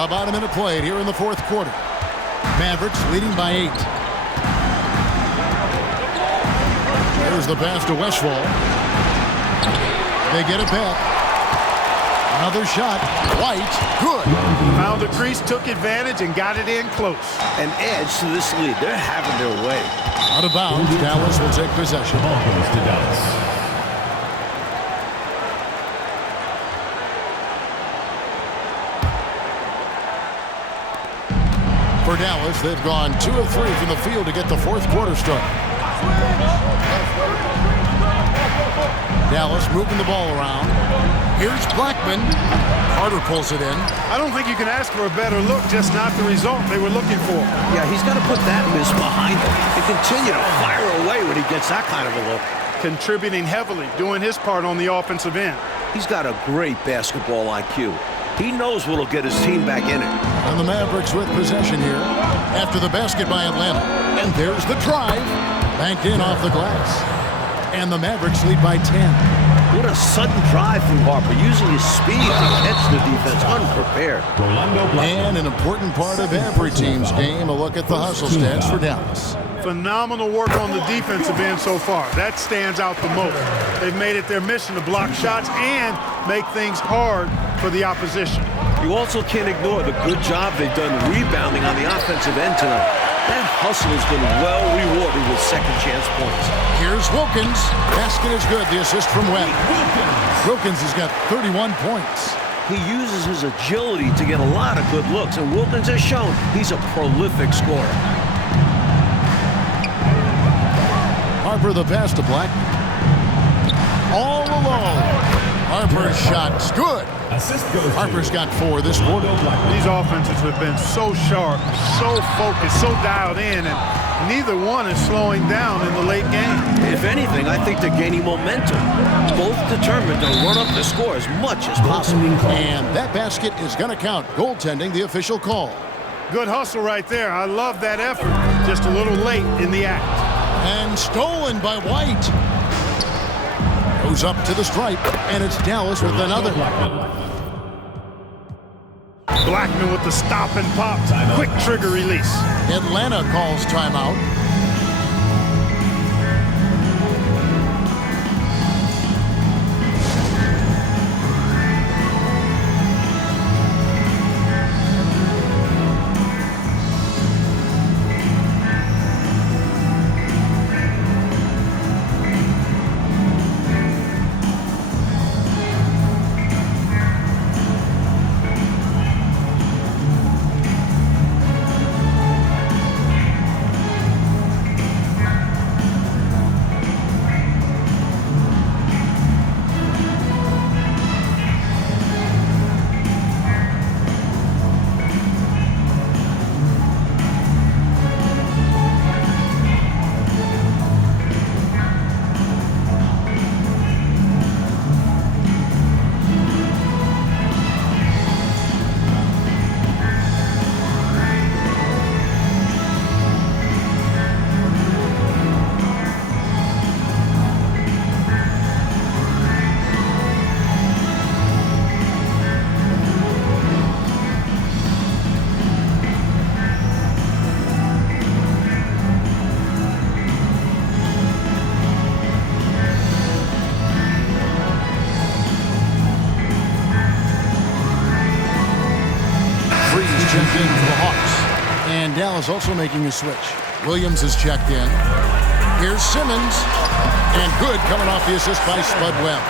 About a minute played here in the fourth quarter. Mavericks leading by 8. There's the pass to Westphal. They get it back. Another shot. White. Good. Found the crease, took advantage, and got it in close. An edge to this lead. They're having their way. Out of bounds. Dallas will take possession. Ball goes to Dallas. For Dallas, they've gone 2 of 3 from the field to get the fourth quarter started. Dallas moving the ball around. Here's Blackman. Carter pulls it in. I don't think you can ask for a better look, just not the result they were looking for. Yeah, he's got to put that miss behind him and continue to fire away when he gets that kind of a look. Contributing heavily, doing his part on the offensive end. He's got a great basketball IQ. He knows what'll get his team back in it. And the Mavericks with possession here after the basket by Atlanta. And there's the drive. Banked in off the glass. And the Mavericks lead by 10. What a sudden drive from Harper, using his speed to catch the defense unprepared. And an important part of every team's game, a look at the hustle stats for Dallas. Phenomenal work on the defensive end so far. That stands out the most. They've made it their mission to block shots and make things hard for the opposition. You also can't ignore the good job they've done rebounding on the offensive end tonight. That hustle has been well rewarded with second chance points. Here's Wilkins. Basket is good. The assist from Webb. Wilkins has got 31 points. He uses his agility to get a lot of good looks, and Wilkins has shown he's a prolific scorer. Harper the pass to Blackman. All alone. Harper's shot's good. Harper's got 4 this quarter. These offenses have been so sharp, so focused, so dialed in, and neither one is slowing down in the late game. If anything, I think they're gaining momentum. Both determined to run up the score as much as possible. And that basket is going to count. Goaltending, the official call. Good hustle right there. I love that effort. Just a little late in the act. And stolen by White. Goes up to the stripe, and it's Dallas with another. Blackman with the stop and pop. Quick trigger release. Atlanta calls timeout. Checked in for the Hawks. And Dallas also making a switch. Williams is checked in. Here's Simmons. And good coming off the assist by Spud Webb.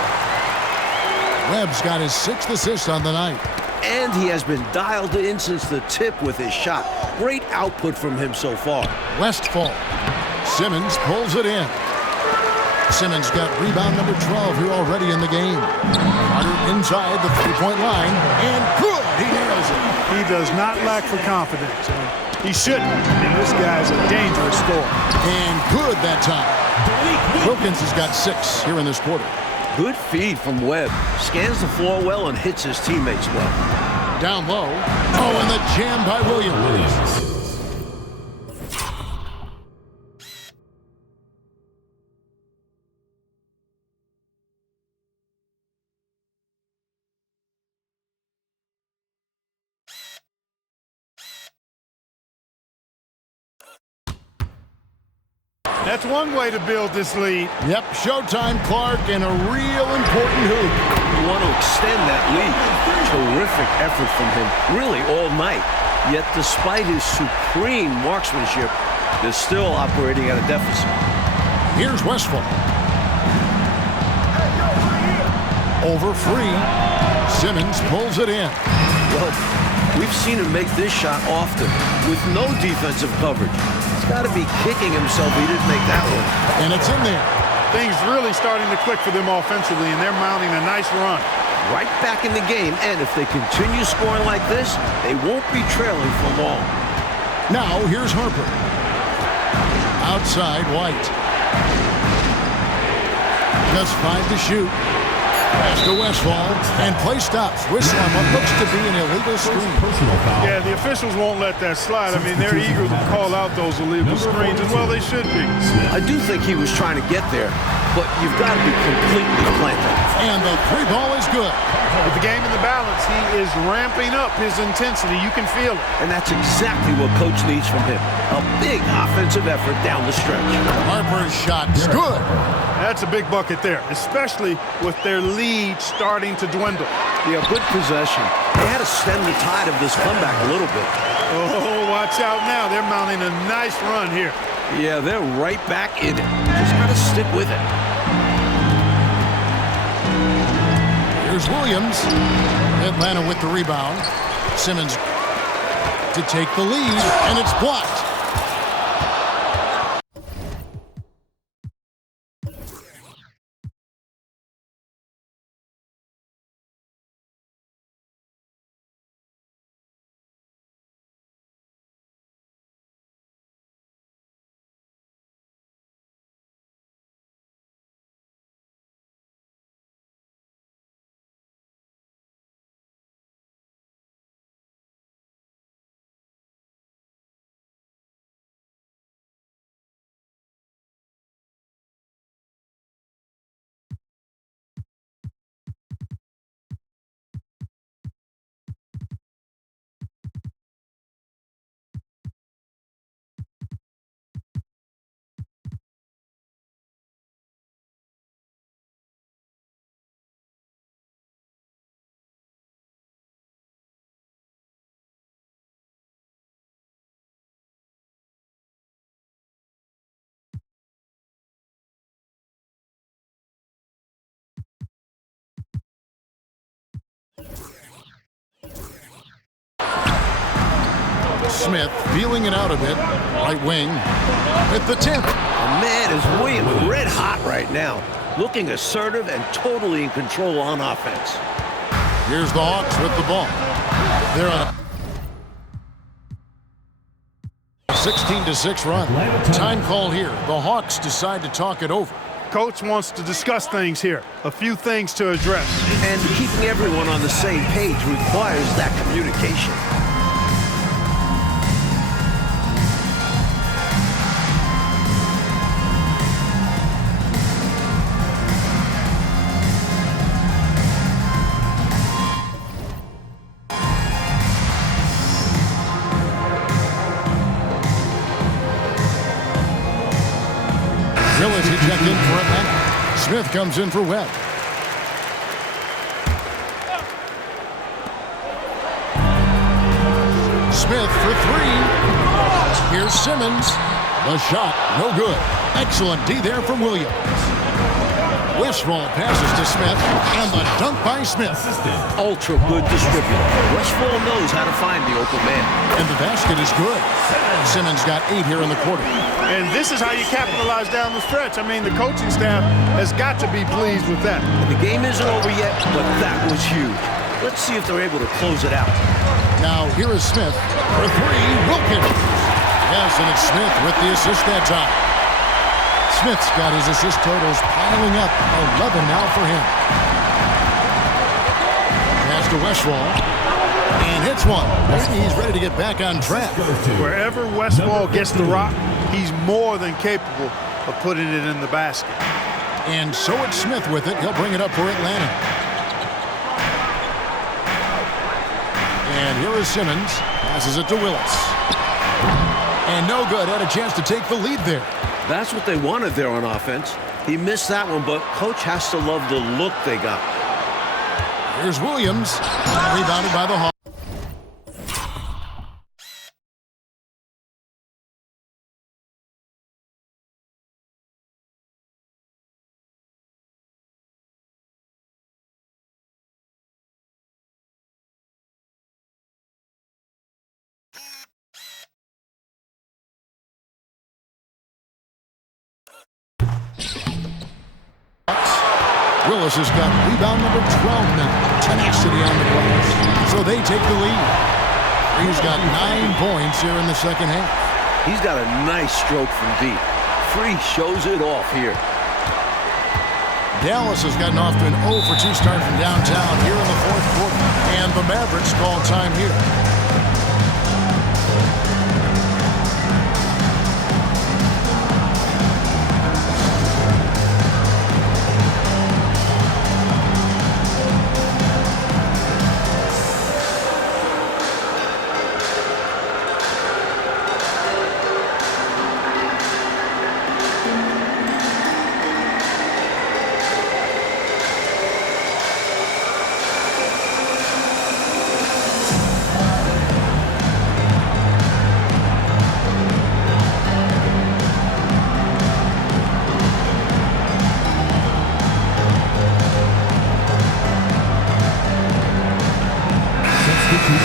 Webb's got his 6th assist on the night. And he has been dialed in since the tip with his shot. Great output from him so far. Westphal. Simmons pulls it in. Simmons got rebound number 12 here already in the game. Carter inside the 3-point line. And good. He nails it. He does not lack for confidence. He shouldn't. And this guy's a dangerous scorer. And good that time. Wilkins has got 6 here in this quarter. Good feed from Webb. Scans the floor well and hits his teammates well. Down low. Oh, and the jam by Williams. That's one way to build this lead. Yep, showtime, Clark, and a real important hoop. You want to extend that lead. Terrific effort from him, really all night. Yet despite his supreme marksmanship, they're still operating at a deficit. Here's Westphal. Over free. Simmons pulls it in. Well, we've seen him make this shot often with no defensive coverage. He's got to be kicking himself he didn't make that one. And it's in there. Things really starting to click for them offensively, and they're mounting a nice run. Right back in the game, and if they continue scoring like this, they won't be trailing for long. Now, here's Harper. Outside, White. Just 5 to shoot. Pass to Westphal, and play stops. Whistle on what looks to be an illegal screen. Yeah, the officials won't let that slide. I mean, they're eager to call out those illegal screens, and well, they should be. I do think he was trying to get there, but you've got to be completely planted. And the 3 ball is good. With the game in the balance, he is ramping up his intensity. You can feel it. And that's exactly what Coach needs from him. A big offensive effort down the stretch. Harper's shot is good. That's a big bucket there, especially with their lead starting to dwindle. Yeah, good possession. They had to stem the tide of this comeback a little bit. Oh, watch out now. They're mounting a nice run here. Yeah, they're right back in it. Just got to stick with it. Here's Williams. Atlanta with the rebound. Simmons to take the lead, and it's blocked. Smith feeling it out a bit. Right wing with the tip. And man, is Williams red hot right now. Looking assertive and totally in control on offense. Here's the Hawks with the ball. They're on a 16-6 run. Time call here. The Hawks decide to talk it over. Coach wants to discuss things here. A few things to address. And keeping everyone on the same page requires that communication. Willis ejected for Atlanta. Smith comes in for Webb. Smith for 3. Here's Simmons. The shot, no good. Excellent D there from Williams. Westphal passes to Smith, and the dunk by Smith. Ultra good distributor. Westphal knows how to find the open man. And the basket is good. Simmons got 8 here in the quarter. And this is how you capitalize down the stretch. I mean, the coaching staff has got to be pleased with that. And the game isn't over yet, but that was huge. Let's see if they're able to close it out. Now here is Smith for 3. Wilkins. Yes, and it's Smith with the assist that time. Smith's got his assist totals piling up. 11 now for him. Pass to Westphal. And hits one. Maybe he's ready to get back on track. Wherever Westphal gets the rock, he's more than capable of putting it in the basket. And so it's Smith with it. He'll bring it up for Atlanta. And here is Simmons. Passes it to Willis. And no good. Had a chance to take the lead there. That's what they wanted there on offense. He missed that one, but coach has to love the look they got. Here's Williams, rebounded by the Hawks. Willis has got rebound number 12 now. Tenacity on the glass. So they take the lead. He's got 9 points here in the second half. He's got a nice stroke from deep. Free shows it off here. Dallas has gotten off to an 0 for 2 start from downtown here in the fourth quarter. And the Mavericks call time here.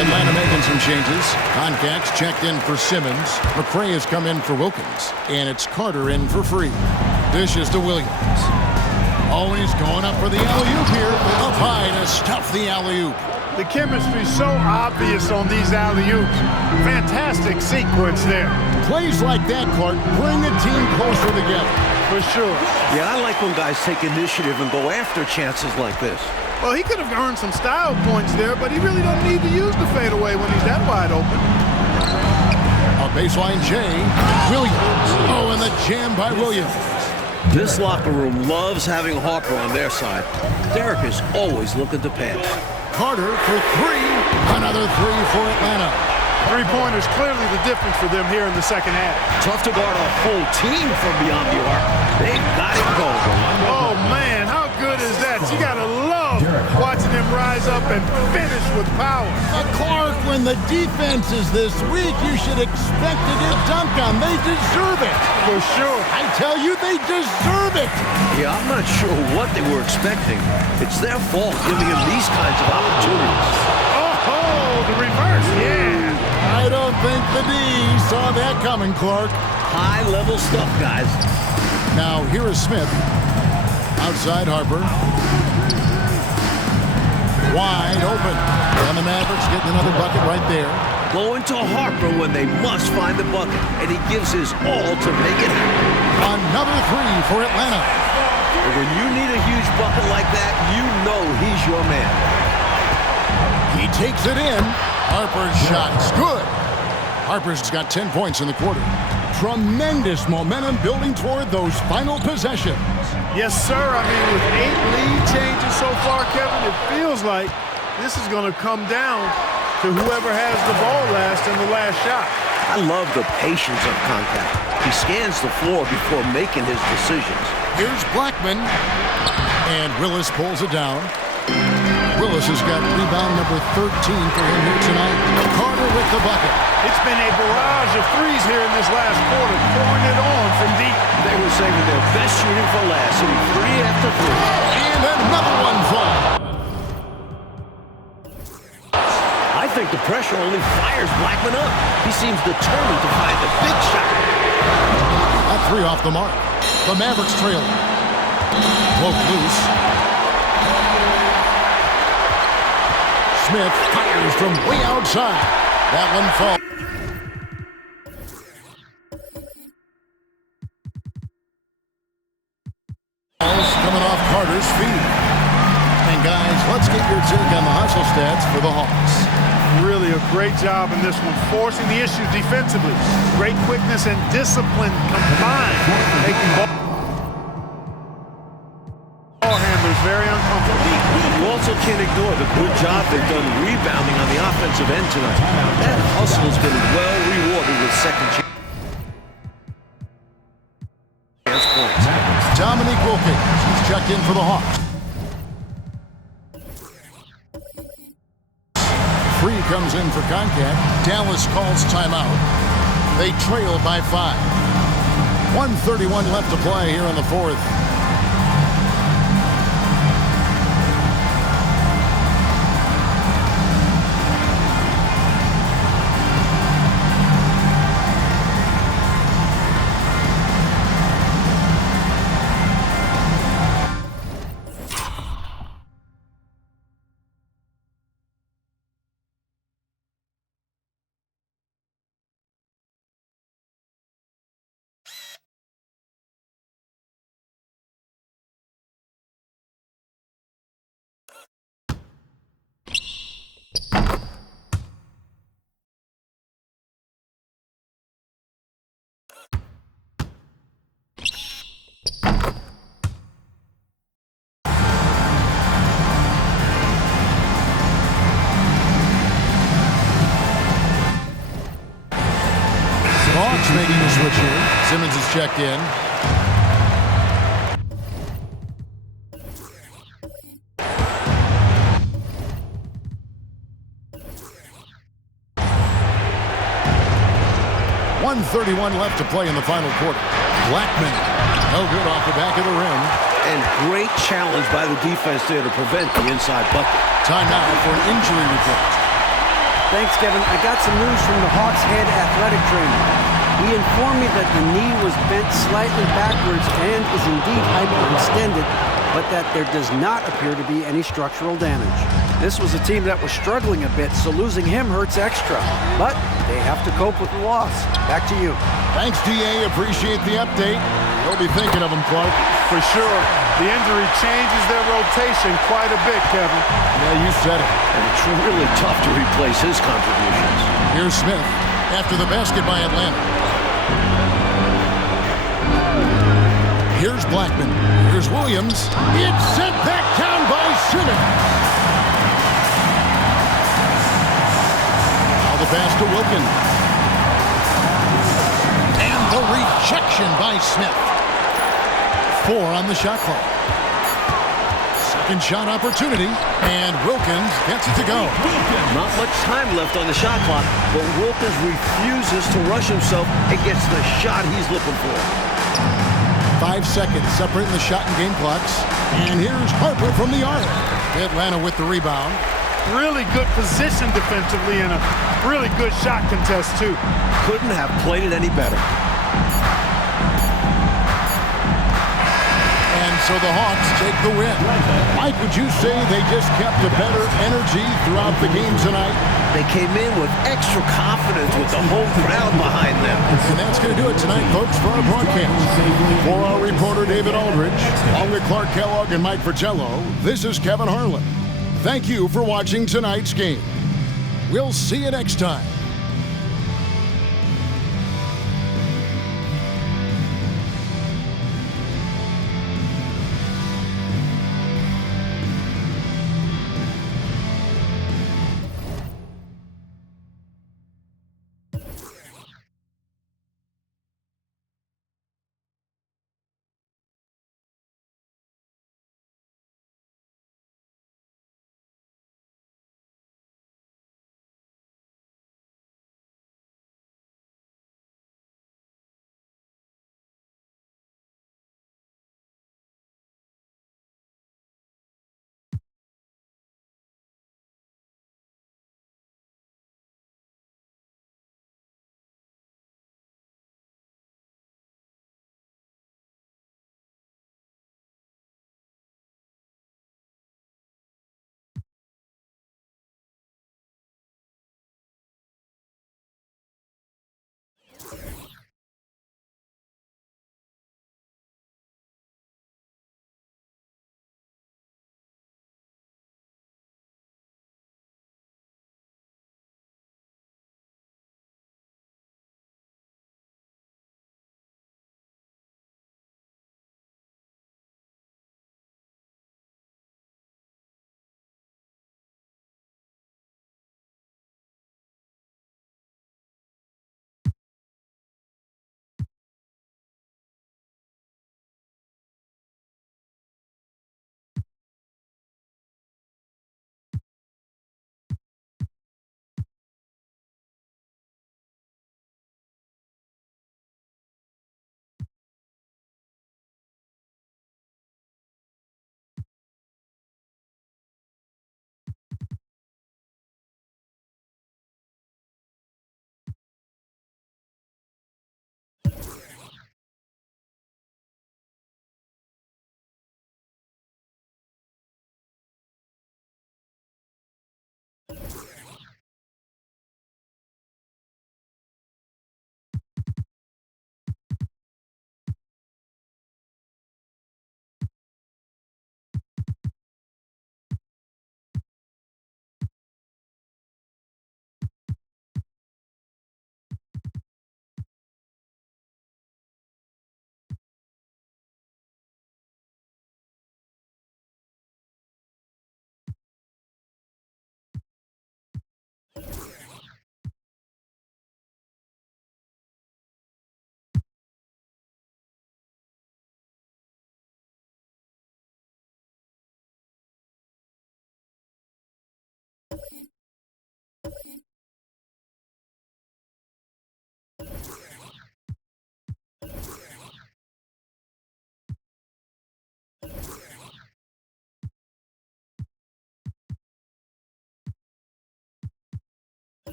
Atlanta making some changes. Concax checked in for Simmons. McRae has come in for Wilkins. And it's Carter in for Free. Dishes to Williams. Oh, he's going up for the alley-oop here. Up high to stuff the alley-oop. The chemistry's so obvious on these alley-oops. Fantastic sequence there. Plays like that, Clark, bring a team closer together. For sure. Yeah, I like when guys take initiative and go after chances like this. Well, he could have earned some style points there, but he really don't need to use the fadeaway when he's that wide open. A baseline J. Williams. Oh, and the jam by Williams. This locker room loves having Harper on their side. Derek is always looking to pass. Carter for 3. Another 3 for Atlanta. Three-pointers clearly the difference for them here in the second half. Tough to guard a whole team from beyond the arc. They got it going. Oh, man, how good is that? You got to love watching him rise up and finish with power. Clark, when the defense is this weak, you should expect to get dunked on. They deserve it. For sure. I tell you, they deserve it. Yeah, I'm not sure what they were expecting. It's their fault giving him these kinds of opportunities. Oh, the reverse, yeah. I don't think the D saw that coming, Clark. High-level stuff, guys. Now, here is Smith. Outside Harper. Wide open. And the Mavericks getting another bucket right there. Going to Harper when they must find the bucket, and he gives his all to make it happen. Another 3 for Atlanta. And when you need a huge bucket like that, you know he's your man. He takes it in. Harper's shot is good. Harper's got 10 points in the quarter. Tremendous momentum building toward those final possessions. Yes, sir. I mean, with 8 lead changes so far, Kevin, it feels like this is going to come down to whoever has the ball last in the last shot. I love the patience of contact. He scans the floor before making his decisions. Here's Blackman. And Willis pulls it down. Willis has got rebound number 13 for him here tonight. Carter with the bucket. It's been a barrage of threes here in this last quarter, pouring it on from deep. They were saving their best shooting for last, hitting 3 after 3. And another one falls. I think the pressure only fires Blackman up. He seems determined to find the big shot. That 3 off the mark. The Mavericks trail. Broke loose. Smith fires from way outside. That one falls. Coming off Carter's feet. And guys, let's get your take on the hustle stats for the Hawks. Really a great job in this one, forcing the issue defensively. Great quickness and discipline combined, making ball handlers very uncomfortable. You also can't ignore the good job they've done rebounding on the offensive end tonight. That hustle has been well rewarded with second chance. Dominique Wilkins. He's checked in for the Hawks. Free comes in for contact. Dallas calls timeout. They trail by 5. 1:31 left to play here in the fourth. Hawks making a switch here. Simmons is checked in. .131 left to play in the final quarter. Blackman, no good off the back of the rim. And great challenge by the defense there to prevent the inside bucket. Timeout for an injury report. Thanks, Kevin. I got some news from the Hawks head athletic trainer. He informed me that the knee was bent slightly backwards and is indeed hyperextended, but that there does not appear to be any structural damage. This was a team that was struggling a bit, so losing him hurts extra. But they have to cope with the loss. Back to you. Thanks, D.A. Appreciate the update. You'll be thinking of him, Clark. For sure. The injury changes their rotation quite a bit, Kevin. Yeah, you said it. And it's really tough to replace his contributions. Here's Smith after the basket by Atlanta. Here's Blackman. Here's Williams. It's sent back down by Simmons. Now the pass to Wilkins. And the rejection by Smith. 4 on the shot clock. Second shot opportunity, and Wilkins gets it to go. Not much time left on the shot clock, but Wilkins refuses to rush himself and gets the shot he's looking for. 5 seconds separating the shot and game clocks. And here's Harper from the arc. Atlanta with the rebound. Really good position defensively and a really good shot contest, too. Couldn't have played it any better. And so the Hawks take the win. Mike, would you say they just kept a better energy throughout the game tonight? They came in with extra confidence with the whole crowd behind them. And that's going to do it tonight, folks, for our broadcast. For our reporter, David Aldridge, along with Clark Kellogg and Mike Fratello, this is Kevin Harlan. Thank you for watching tonight's game. We'll see you next time.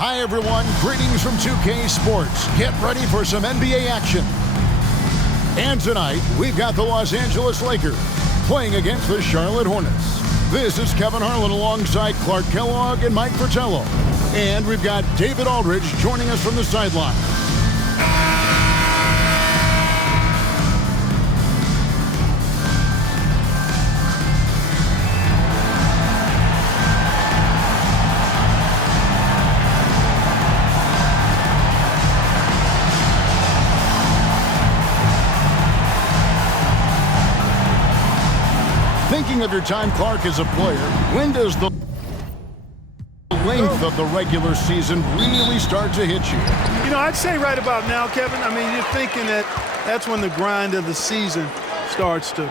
Hi, everyone. Greetings from 2K Sports. Get ready for some NBA action. And tonight, we've got the Los Angeles Lakers playing against the Charlotte Hornets. This is Kevin Harlan alongside Clark Kellogg and Mike Fratello. And we've got David Aldridge joining us from the sideline. Thinking of your time, Clark, as a player, when does the length of the regular season really start to hit you? You know, I'd say right about now, Kevin. I mean, you're thinking that that's when the grind of the season starts to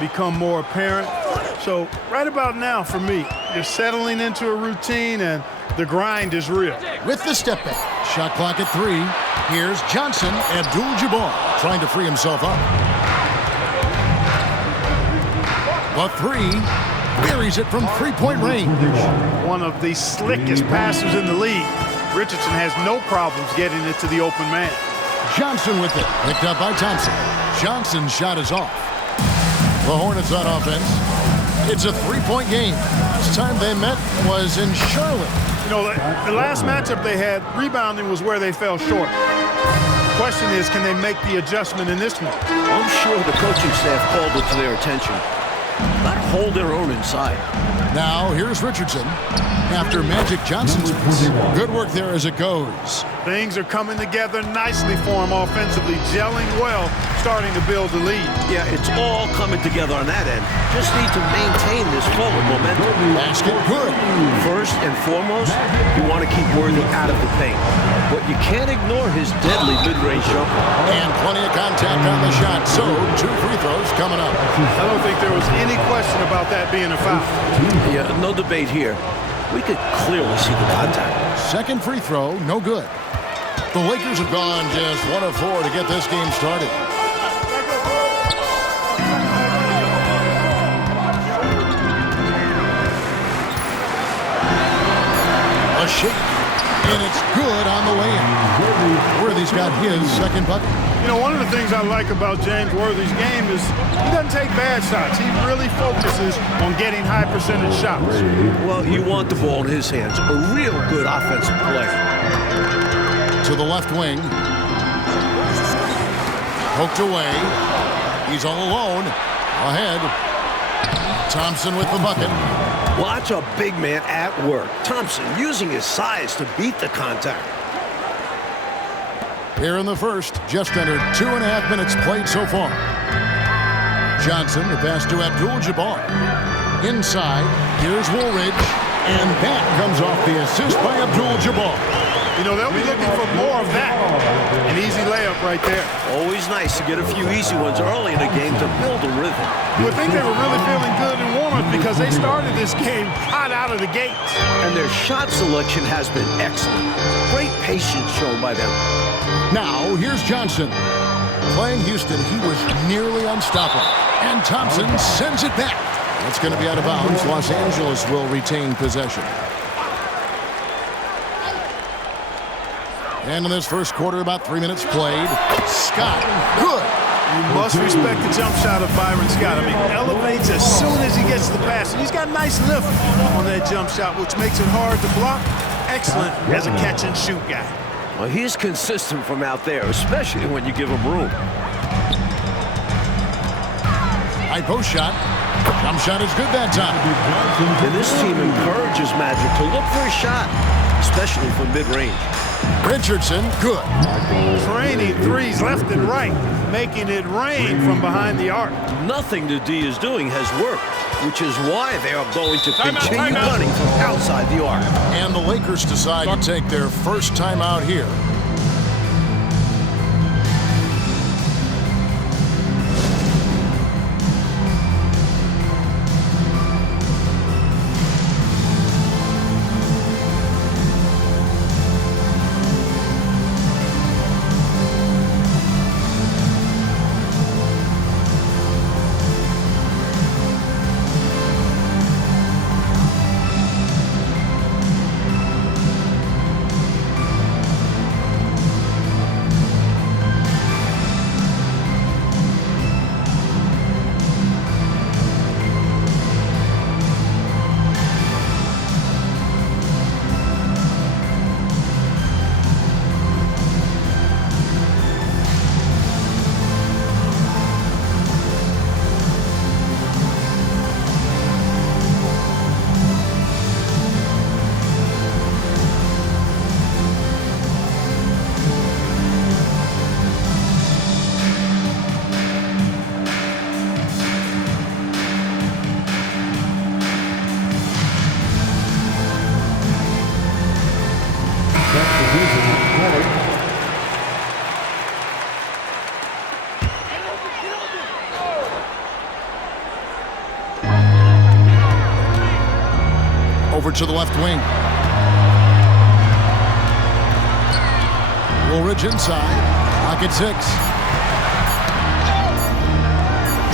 become more apparent. So right about now, for me, you're settling into a routine and the grind is real. With the step back, shot clock at 3. Here's Johnson, Abdul-Jabbar trying to free himself up. A 3, buries it from three-point range. One of the slickest passers in the league. Richardson has no problems getting it to the open man. Johnson with it, picked up by Thompson. Johnson's shot is off. The Hornets on offense. It's a three-point game. Last time they met was in Charlotte. You know, the last matchup they had, rebounding was where they fell short. The question is, can they make the adjustment in this one? I'm sure the coaching staff called it to their attention. Not hold their own inside. Now, here's Richardson after Magic Johnson's miss. Good work there as it goes. Things are coming together nicely for him offensively, gelling well, starting to build the lead. Yeah, it's all coming together on that end. Just need to maintain this forward momentum. Basket good. First and foremost, you want to keep Worthy out of the paint. But you can't ignore his deadly mid-range jumper. And plenty of contact on the shot, so 2 free throws coming up. I don't think there was any question about that being a foul. Yeah, no debate here. We could clearly see the contact. Second free throw, no good. The Lakers have gone just 1 of 4 to get this game started. A shake, and it's good on the way in. Worthy's got his second bucket. You know, one of the things I like about James Worthy's game is he doesn't take bad shots. He really focuses on getting high percentage shots. Well, you want the ball in his hands. A real good offensive player. To the left wing. Poked away. He's all alone. Ahead. Thompson with the bucket. Watch a big man at work. Thompson using his size to beat the contact. Here in the first, just under 2.5 minutes played so far. Johnson, the pass to Abdul-Jabbar. Inside, here's Woolridge, and that comes off the assist by Abdul-Jabbar. You know, they'll be looking for more of that. An easy layup right there. Always nice to get a few easy ones early in a game to build a rhythm. You would think they were really feeling good in warm-up because they started this game hot out of the gates. And their shot selection has been excellent. Great patience shown by them. Now, here's Johnson. Playing Houston, he was nearly unstoppable. And Thompson sends it back. That's going to be out of bounds. Los Angeles will retain possession. And in this first quarter, about 3 minutes played. Scott, good. You must respect the jump shot of Byron Scott. I mean, elevates as soon as he gets the pass. And he's got a nice lift on that jump shot, which makes it hard to block. Excellent as a catch-and-shoot guy. Well, he's consistent from out there, especially when you give him room. High post shot. Jump shot is good that time. And this team encourages Magic to look for a shot, especially from mid-range. Richardson, good. Training threes left and right, making it rain from behind the arc. Nothing the D is doing has worked, which is why they are going to continue running from outside the arc. And the Lakers decide to take their first timeout here. Over to the left wing. Woolridge inside. Pocket 6.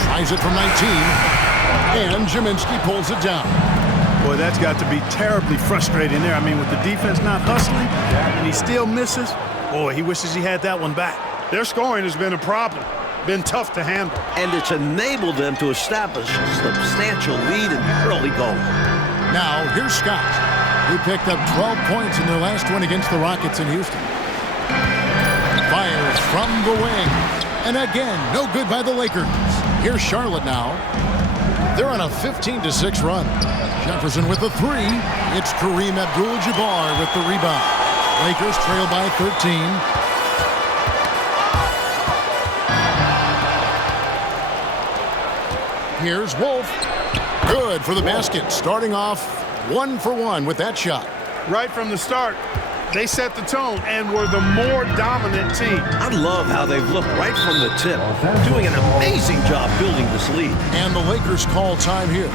Tries it from 19. And Gminski pulls it down. Boy, that's got to be terribly frustrating there. I mean, with the defense not hustling and he still misses, boy, he wishes he had that one back. Their scoring has been a problem. Been tough to handle. And it's enabled them to establish a substantial lead in the early goal. Now, here's Scott, who picked up 12 points in their last win against the Rockets in Houston. Fires from the wing. And again, no good by the Lakers. Here's Charlotte now. They're on a 15-6 run. Jefferson with the 3. It's Kareem Abdul-Jabbar with the rebound. Lakers trail by 13. Here's Wolf. Good for the basket. Starting off 1 for 1 with that shot. Right from the start, they set the tone and were the more dominant team. I love how they've looked right from the tip, doing an amazing job building this lead. And the Lakers call time here.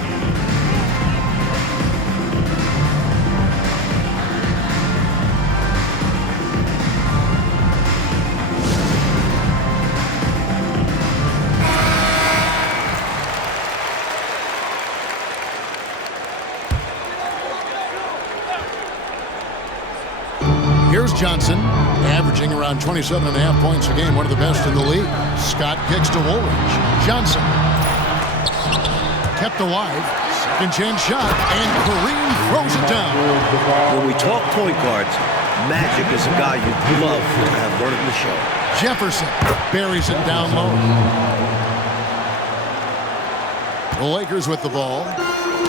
Here's Johnson, averaging around 27.5 points a game, one of the best in the league. Scott kicks to Woolridge. Johnson kept alive. Second chance shot, and Kareem throws it down. When we talk point guards, Magic is a guy you'd love to have running the show. Jefferson buries it down low. The Lakers with the ball,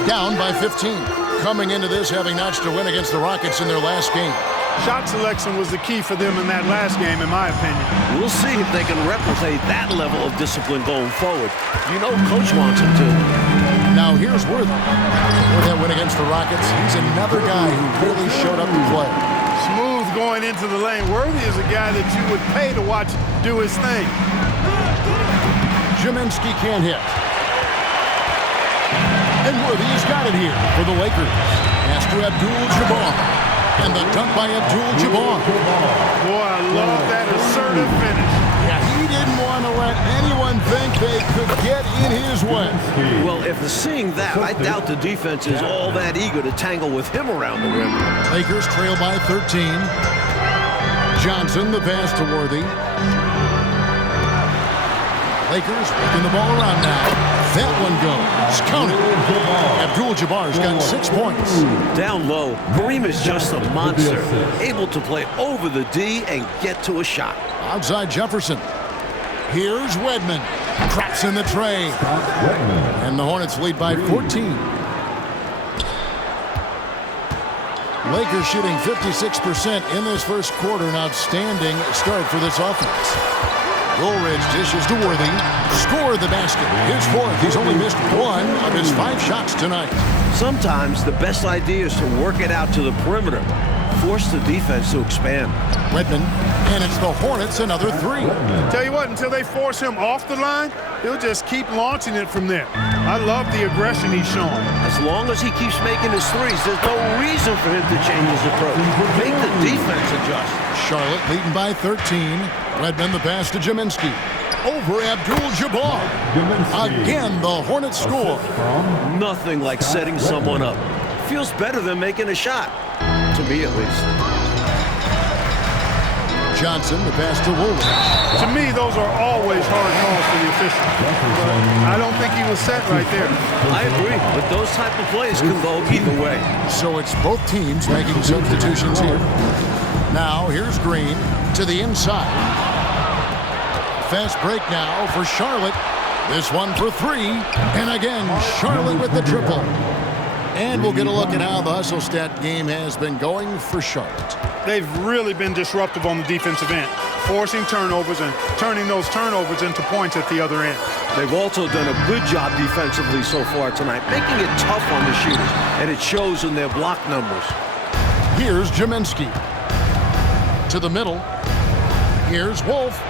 down by 15. Coming into this, having notched a win against the Rockets in their last game. Shot selection was the key for them in that last game, in my opinion. We'll see if they can replicate that level of discipline going forward. You know Coach wants them to. Now here's Worthy. For that win against the Rockets, he's another guy who really showed up to play. Smooth going into the lane. Worthy is a guy that you would pay to watch do his thing. Gminski can't hit. And Worthy has got it here for the Lakers. Pass to Abdul-Jabbar. And the dunk by Abdul-Jabbar. Boy, I love that assertive finish. Yeah, he didn't want to let anyone think they could get in his way. Well, if seeing that, I doubt the defense is all that eager to tangle with him around the rim. Lakers trail by 13. Johnson, the pass to Worthy. Lakers working the ball around now. That one goes. Counted. Abdul-Jabbar's got 6 points. Down low, Kareem is just a monster, able to play over the D and get to a shot. Outside Jefferson. Here's Wedman. Drops in the tray. And the Hornets lead by 14. Lakers shooting 56% in this first quarter. An outstanding start for this offense. Woolridge dishes to Worthy. Scored the basket. His 4th. He's only missed 1 of his 5 shots tonight. Sometimes the best idea is to work it out to the perimeter. Force the defense to expand. Wedman, and it's the Hornets another 3. Tell you what, until they force him off the line, he'll just keep launching it from there. I love the aggression he's showing. As long as he keeps making his threes, there's no reason for him to change his approach. Make the defense adjust. Charlotte leading by 13. Wedman the pass to Gminski. Over Abdul-Jabbar. Again, the Hornets score. Nothing like setting someone up. Feels better than making a shot. To me, at least. Johnson, the pass to Woolridge. To me, those are always hard calls for the official. But I don't think he was set right there. I agree, but those type of plays can go either way. So it's both teams making substitutions here. Now, here's Green to the inside. Fast break now for Charlotte. This one for 3. And again, Charlotte with the triple. And we'll get a look at how the hustle stat game has been going for Charlotte. They've really been disruptive on the defensive end, forcing turnovers and turning those turnovers into points at the other end. They've also done a good job defensively so far tonight, making it tough on the shooters, and it shows in their block numbers. Here's Gminski. To the middle. Here's Wolf.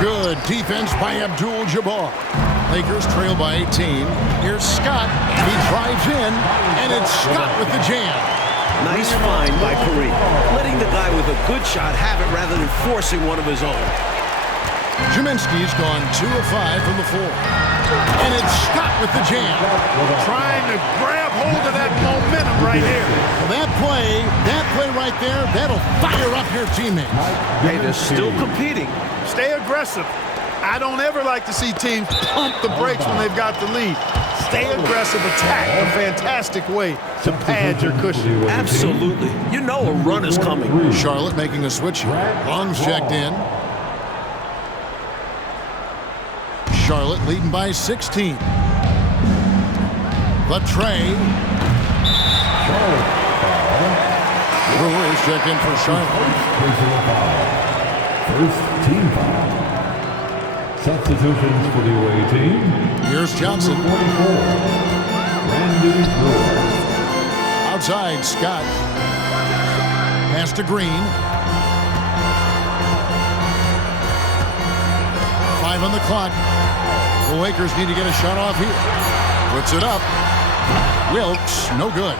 Good defense by Abdul-Jabbar. Lakers trail by 18. Here's Scott, and he drives in, and it's Scott with the jam. Nice find by Kareem. Letting the guy with a good shot have it rather than forcing one of his own. Kaminsky's gone 2 of 5 from the floor. And it's Scott with the jam. Trying to grab hold of that momentum right here. Well, that play right there, that'll fire up your teammates. Hey, they're still competing. Stay aggressive. I don't ever like to see teams pump the brakes when they've got the lead. Stay aggressive, attack, a fantastic way to pad your cushion. Absolutely. You know a run is coming. Charlotte making a switch here. Long's checked in. Charlotte leading by 16. The tray. Brewers checked in for Charlotte. First team foul. Substitutions for the away team. Here's Johnson. 44. Randy Brewer. Outside, Scott. Pass to Green. 5 on the clock. The Lakers need to get a shot off here. Puts it up. Wilkes, no good.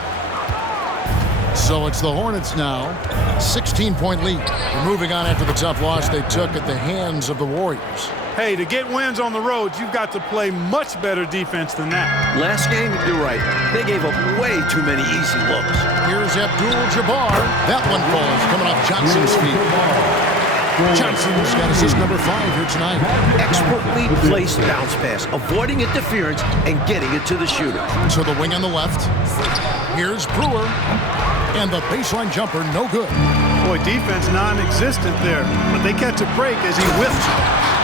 So it's the Hornets now. 16-point lead. They're moving on after the tough loss they took at the hands of the Warriors. Hey, to get wins on the road, you've got to play much better defense than that. Last game, you're right. They gave up way too many easy looks. Here's Abdul-Jabbar. That one falls coming off Johnson's feet. Johnson's got assist number 5 here tonight. Expertly placed bounce pass, avoiding interference and getting it to the shooter. To the wing on the left. Here's Brewer. And the baseline jumper, no good. Boy, defense non-existent there, but they catch a break as he whips.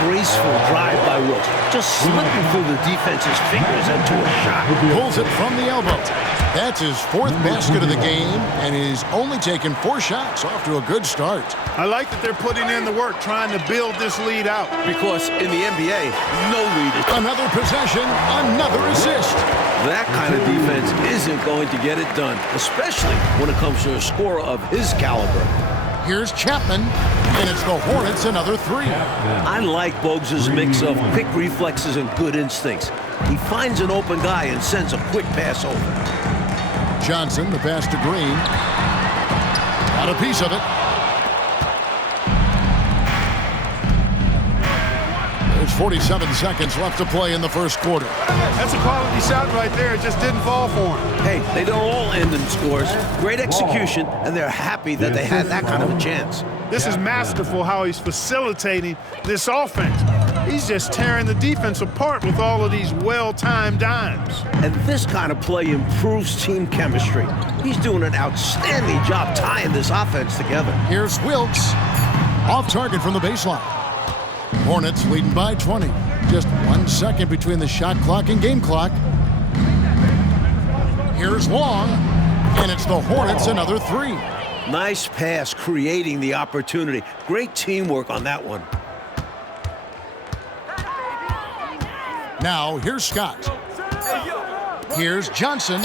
Graceful drive by Wilkes, just slipping through the defense's fingers into a shot. Pulls it from the elbow. That's his 4th basket of the game, and he's only taken 4 shots. Off to a good start. I like that they're putting in the work, trying to build this lead out. Because in the NBA, no lead is... Another possession, another assist. That kind of defense isn't going to get it done, especially when it comes to a scorer of his caliber. Here's Chapman, and it's the Hornets another 3. I like Bogues' mix of quick reflexes and good instincts. He finds an open guy and sends a quick pass over. Johnson, the pass to Green. Got a piece of it. There's 47 seconds left to play in the first quarter. That's a quality shot right there. It just didn't fall for him. Hey, they don't all end in scores. Great execution, and they're happy that they had that kind of a chance. This is masterful how he's facilitating this offense. He's just tearing the defense apart with all of these well-timed dimes. And this kind of play improves team chemistry. He's doing an outstanding job tying this offense together. Here's Wilkes. Off target from the baseline. Hornets leading by 20. Just 1 second between the shot clock and game clock. Here's Long, and it's the Hornets another 3. Nice pass, creating the opportunity. Great teamwork on that one. Now, here's Scott. Here's Johnson.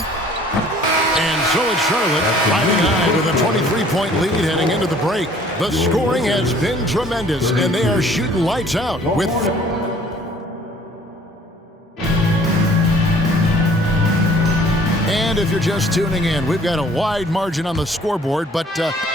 And so is Charlotte, riding high with a 23-point lead heading into the break. The scoring has been tremendous, and they are shooting lights out with... And if you're just tuning in, we've got a wide margin on the scoreboard, but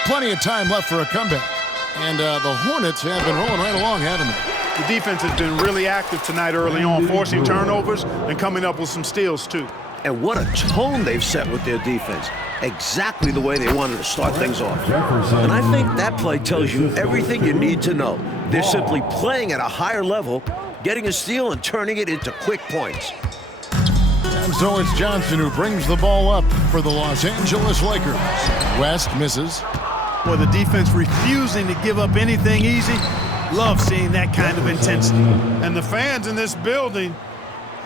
plenty of time left for a comeback. And the Hornets have been rolling right along, haven't they? The defense has been really active tonight early on, forcing turnovers and coming up with some steals, too. And what a tone they've set with their defense. Exactly the way they wanted to start things off. And I think that play tells you everything you need to know. They're simply playing at a higher level, getting a steal and turning it into quick points. And so it's Johnson who brings the ball up for the Los Angeles Lakers. West misses. Well, the defense refusing to give up anything easy. Love seeing that kind of intensity. And the fans in this building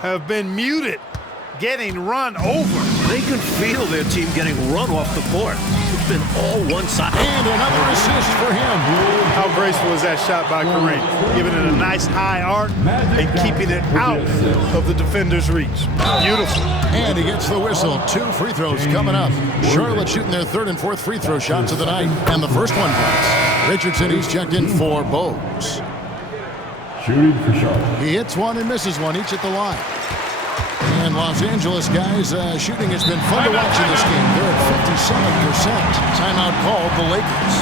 have been muted, getting run over. They can feel their team getting run off the court. It's been all one-sided. And another assist for him. How graceful is that shot by Kareem? Giving it a nice high arc and keeping it out of the defender's reach. Beautiful. And he gets the whistle. 2 free throws coming up. Charlotte shooting their 3rd and 4th free throw shots of the night. And the first one falls. Richardson, he's checked in for Bogues. Shooting for Charlotte. He hits one and misses one, each at the line. And Los Angeles guys, shooting has been fun to watch in this game. They're at 57%. Timeout called the Lakers.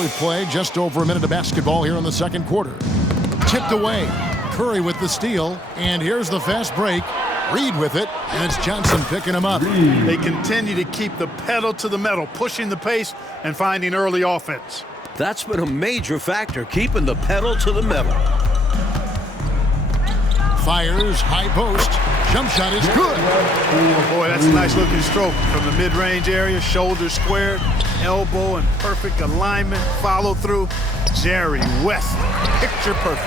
We play just over a minute of basketball here in the second quarter. Tipped away. Curry with the steal. And here's the fast break. Reed with it. And it's Johnson picking him up. They continue to keep the pedal to the metal, pushing the pace and finding early offense. That's been a major factor, keeping the pedal to the metal. Fires, high post. Jump shot is good. Boy, that's a nice looking stroke from the mid-range area. Shoulders squared, elbow in perfect alignment, follow through. Jerry West, picture perfect.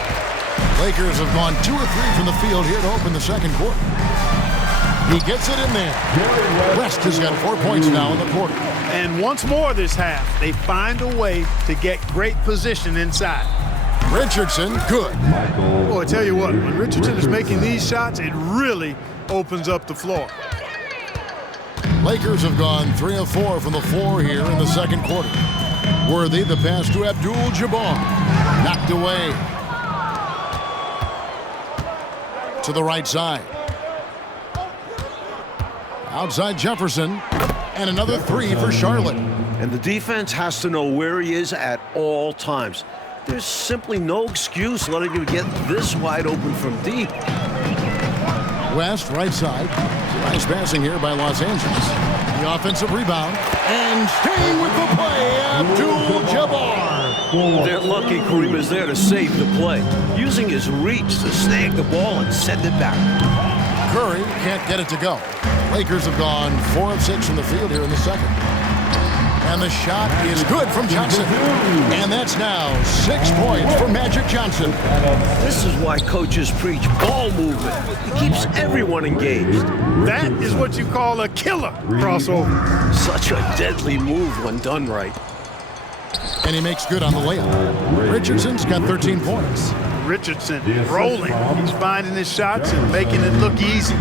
Lakers have gone 2 or 3 from the field here to open the second quarter. He gets it in there. West has got 4 points now in the quarter. And once more this half, they find a way to get great position inside. Richardson, good. Boy, I tell you what, when Richardson is making these shots, it really opens up the floor. Lakers have gone 3 of 4 from the floor here in the second quarter. Worthy, the pass to Abdul-Jabbar. Knocked away. To the right side. Outside Jefferson. And another 3 for Charlotte. And the defense has to know where he is at all times. There's simply no excuse letting him get this wide open from deep. West, right side. Nice passing here by Los Angeles. The offensive rebound. And staying with the play, Abdul-Jabbar. They're lucky Kareem is there to save the play, using his reach to snag the ball and send it back. Curry can't get it to go. Lakers have gone 4 of 6 from the field here in the second. And the shot is good from Johnson. And that's now 6 points for Magic Johnson. This is why coaches preach ball movement. It keeps everyone engaged. That is what you call a killer crossover. Such a deadly move when done right. And he makes good on the layup. Richardson's got 13 points. Richardson rolling. He's finding his shots and making it look easy.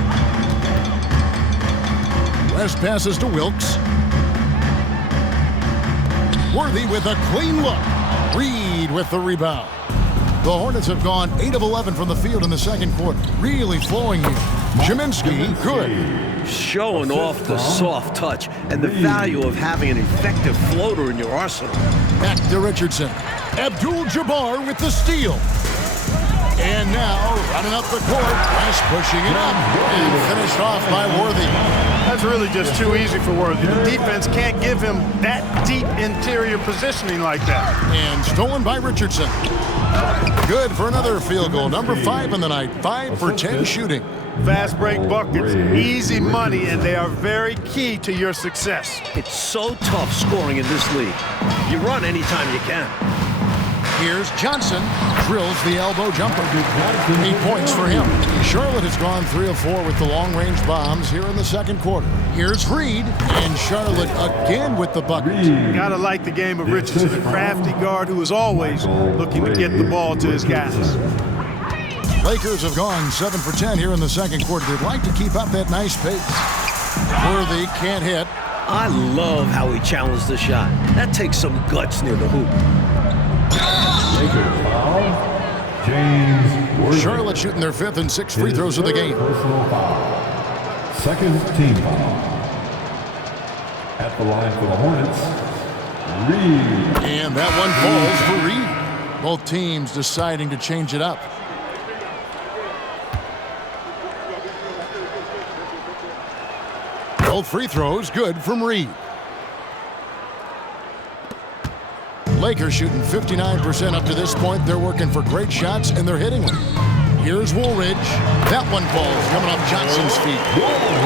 West passes to Wilkes. Worthy with a clean look. Reed with the rebound. The Hornets have gone 8 of 11 from the field in the second quarter. Really flowing here. Kaminsky, good. Showing off the soft touch and the value of having an effective floater in your arsenal. Back to Richardson. Abdul-Jabbar with the steal. And now, running up the court, West pushing it up. And finished off by Worthy. That's really just too easy for Worthy. The defense can't give him that deep interior positioning like that. And stolen by Richardson. Good for another field goal. Number 5 in the night. 5 for 10 shooting. Fast break buckets, easy money, and they are very key to your success. It's so tough scoring in this league. You run anytime you can. Here's Johnson. Drills the elbow jumper. 8 points for him. Charlotte has gone 3 of 4 with the long-range bombs here in the second quarter. Here's Reed. And Charlotte again with the bucket. Gotta like the game of Richardson, a crafty guard who is always looking to get the ball to his guys. Lakers have gone 7 for 10 here in the second quarter. They'd like to keep up that nice pace. Worthy can't hit. I love how he challenged the shot. That takes some guts near the hoop. Lakers foul. James Worthy. Charlotte shooting their 5th and 6th free throws of the game. Personal foul. Second team foul. Off the line for the Hornets, Reed. And that one falls for Reed. Both teams deciding to change it up. Both free throws good from Reed. Lakers shooting 59% up to this point. They're working for great shots, and they're hitting them. Here's Woolridge. That one falls coming off Johnson's feet.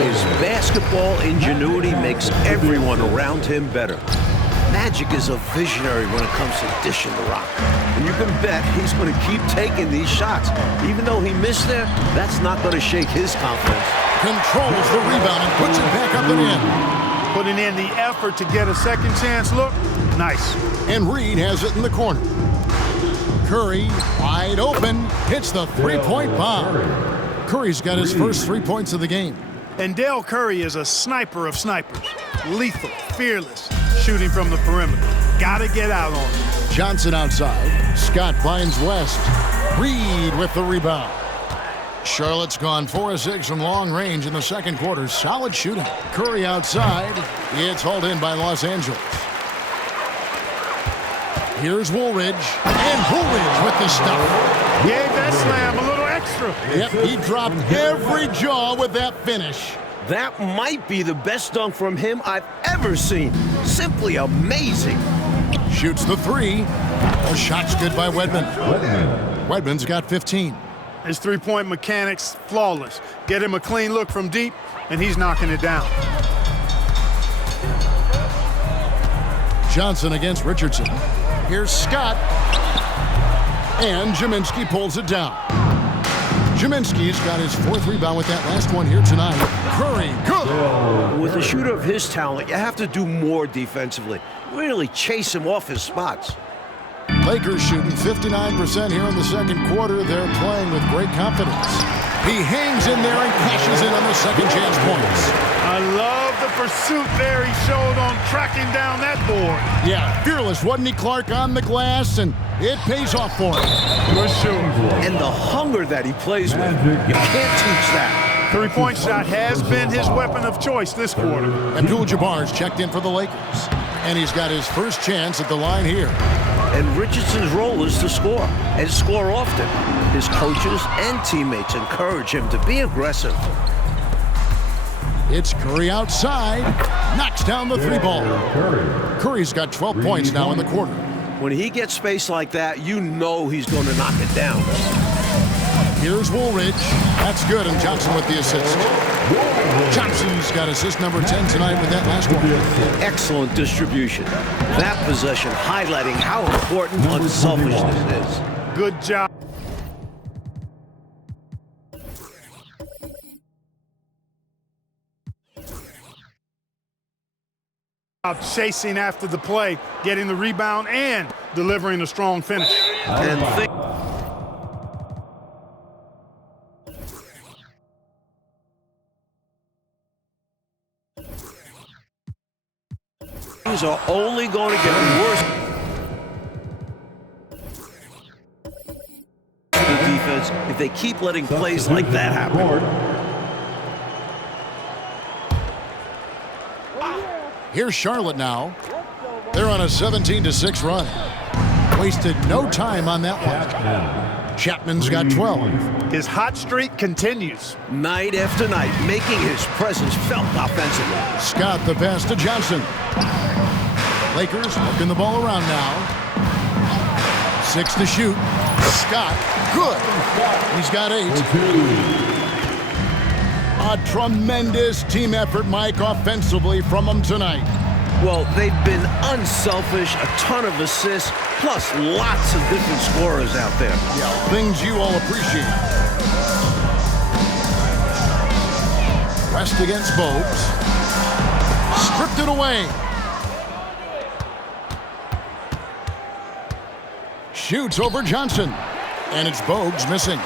His basketball ingenuity makes everyone around him better. Magic is a visionary when it comes to dishing the rock. And you can bet he's going to keep taking these shots. Even though he missed there, that's not going to shake his confidence. Controls the rebound and puts it back up and in. Putting in the effort to get a second chance look. Nice. And Reed has it in the corner. Curry, wide open, hits the three-point bomb. Curry's got his first 3 points of the game. And Dell Curry is a sniper of snipers. Lethal, fearless, shooting from the perimeter. Gotta get out on him. Johnson outside. Scott finds West. Reed with the rebound. Charlotte's gone 4 of 6 from long range in the second quarter. Solid shooting. Curry outside. It's hauled in by Los Angeles. Here's Woolridge. And Woolridge with the stuff. Gave that slam a little extra. Yep, he dropped every jaw with that finish. That might be the best dunk from him I've ever seen. Simply amazing. Shoots the three. The shot's good by Wedman. Wedman's got 15. His three-point mechanics flawless. Get him a clean look from deep, and he's knocking it down. Johnson against Richardson. Here's Scott. And Jaminski pulls it down. Jaminski's got his 4th rebound with that last one here tonight. Curry, good. With a shooter of his talent, you have to do more defensively. Really chase him off his spots. Lakers shooting 59% here in the second quarter. They're playing with great confidence. He hangs in there and cashes in on the second chance points. I love the pursuit there he showed on tracking down that board. Yeah, fearless, wasn't he, Clark, on the glass, and it pays off for him. Good shooting. And the hunger that he plays with, you can't teach that. Three-point shot has been his weapon of choice this quarter. Abdul-Jabbar's checked in for the Lakers, and he's got his first chance at the line here. And Richardson's role is to score, and score often. His coaches and teammates encourage him to be aggressive. It's Curry outside, knocks down the three ball. Curry's got 12 points now in the quarter. When he gets space like that, you know he's going to knock it down. Here's Woolridge. That's good, and Johnson with the assist. Johnson's got assist number 10 tonight with that last one. Excellent distribution. That possession highlighting how important unselfishness is. Good job. Chasing after the play, getting the rebound, and delivering a strong finish. And things are only going to get worse. The defense, if they keep letting plays like that happen. Here's Charlotte now. They're on a 17-6 run. Wasted no time on that one. Chapman's got 12. His hot streak continues. Night after night, making his presence felt offensively. Scott the pass to Johnson. Lakers working the ball around now. 6 to shoot. Scott, good. He's got 8. A tremendous team effort, Mike, offensively from them tonight. Well, they've been unselfish, a ton of assists, plus lots of different scorers out there. Yeah, things you all appreciate. West against Bogues. Stripped it away. Shoots over Johnson. And it's Bogues missing.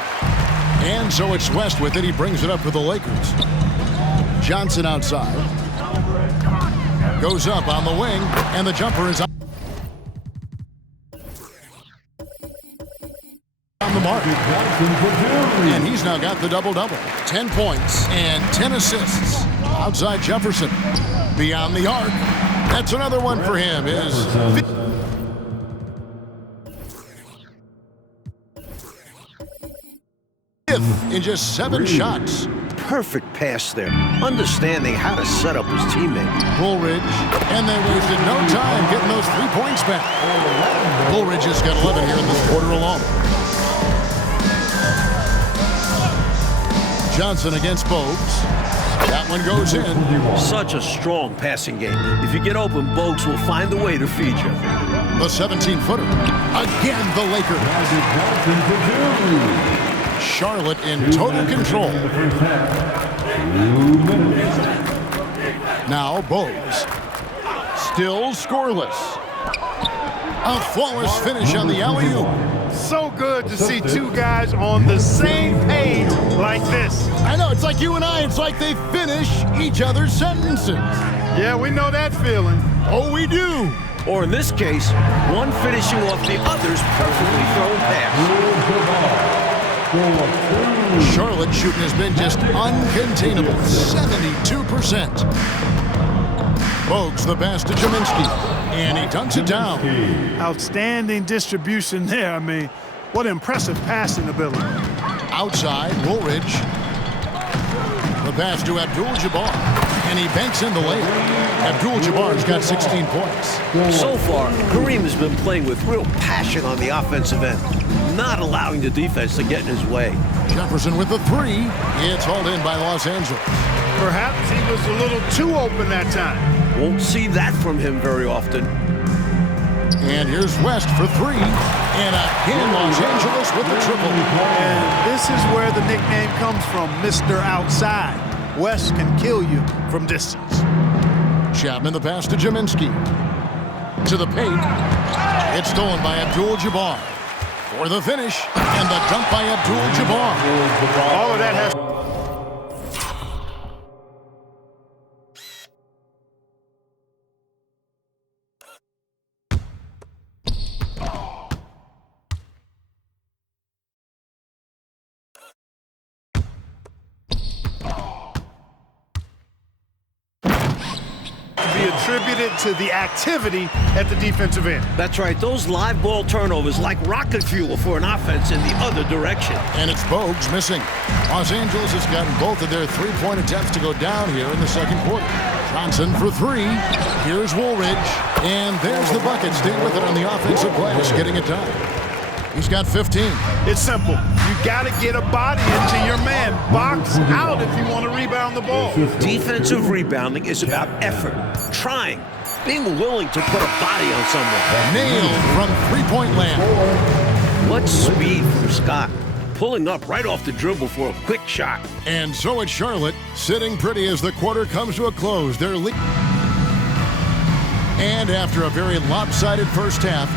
And so it's West with it. He brings it up for the Lakers. Johnson outside. Goes up on the wing, and the jumper is on the mark. And he's now got the double-double. 10 points and 10 assists. Outside Jefferson. Beyond the arc. That's another one for him. His fifth in just 7 shots. Perfect pass there, understanding how to set up his teammate. Woolridge, and they wasted no time getting those 3 points back. Woolridge has got 11 here in this quarter alone. Johnson against Bogues. That one goes in. Such a strong passing game. If you get open, Bogues will find a way to feed you. The 17-footer. Again, the Lakers. Charlotte in total control. Now Bogues. Still scoreless. A flawless finish on the alley-oop. So good to see two guys on the same page like this. I know, it's like you and I. It's like they finish each other's sentences. Yeah, we know that feeling. Oh, we do. Or in this case, one finishing off the other's perfectly thrown pass. Charlotte shooting has been just uncontainable, 72%. Bogues the pass to Jaminski, and he dunks it down. Outstanding distribution there. I mean, what impressive passing ability. Outside, Woolridge. The pass to Abdul-Jabbar, and he banks in the layup. Abdul-Jabbar's got 16 points. So far, Kareem has been playing with real passion on the offensive end, not allowing the defense to get in his way. Jefferson with the 3. It's hauled in by Los Angeles. Perhaps he was a little too open that time. Won't see that from him very often. And here's West for 3. And again, Los Angeles with the triple. And this is where the nickname comes from, Mr. Outside. West can kill you from distance. Chapman the pass to Jaminski. To the paint. It's stolen by Abdul-Jabbar. For the finish, and the dunk by Abdul-Jabbar. All of that has... be attributed to the activity at the defensive end. That's right. Those live ball turnovers like rocket fuel for an offense in the other direction. And it's Bogues missing. Los Angeles has gotten both of their 3-point attempts to go down here in the second quarter. Johnson for 3. Here's Woolridge. And there's the bucket. Staying with it on the offensive glass, getting it done. He's got 15. It's simple. You got to get a body into your man. Box out if you want to rebound the ball. Defensive rebounding is about effort, trying, being willing to put a body on someone. Nailed from 3-point land. What speed from Scott. Pulling up right off the dribble for a quick shot. And so it's Charlotte, sitting pretty as the quarter comes to a close. They're and after a very lopsided first half,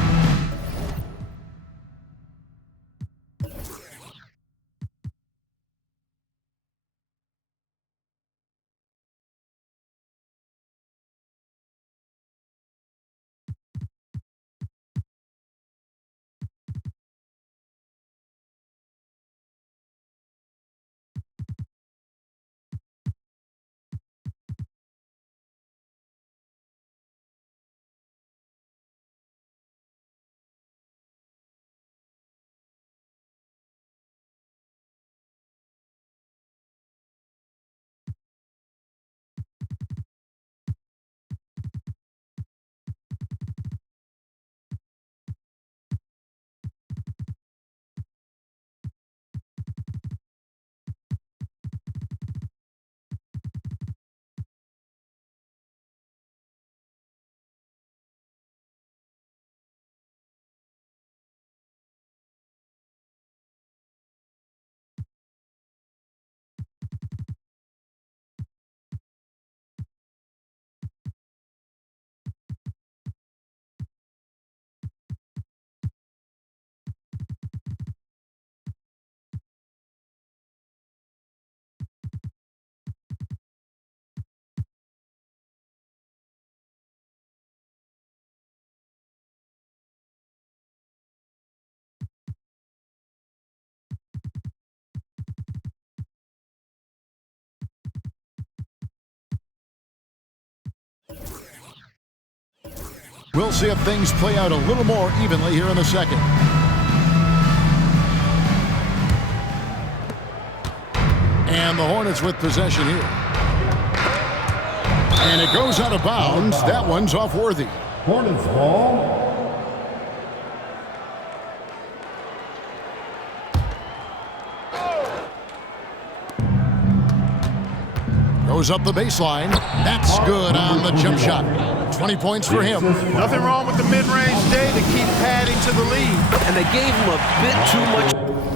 We'll see if things play out a little more evenly here in the second. And the Hornets with possession here. And it goes out of bounds. That one's off Worthy. Hornets ball. Goes up the baseline. That's good on the jump shot. 20 points for him. Nothing wrong with the mid-range J to keep padding to the lead. And they gave him a bit too much.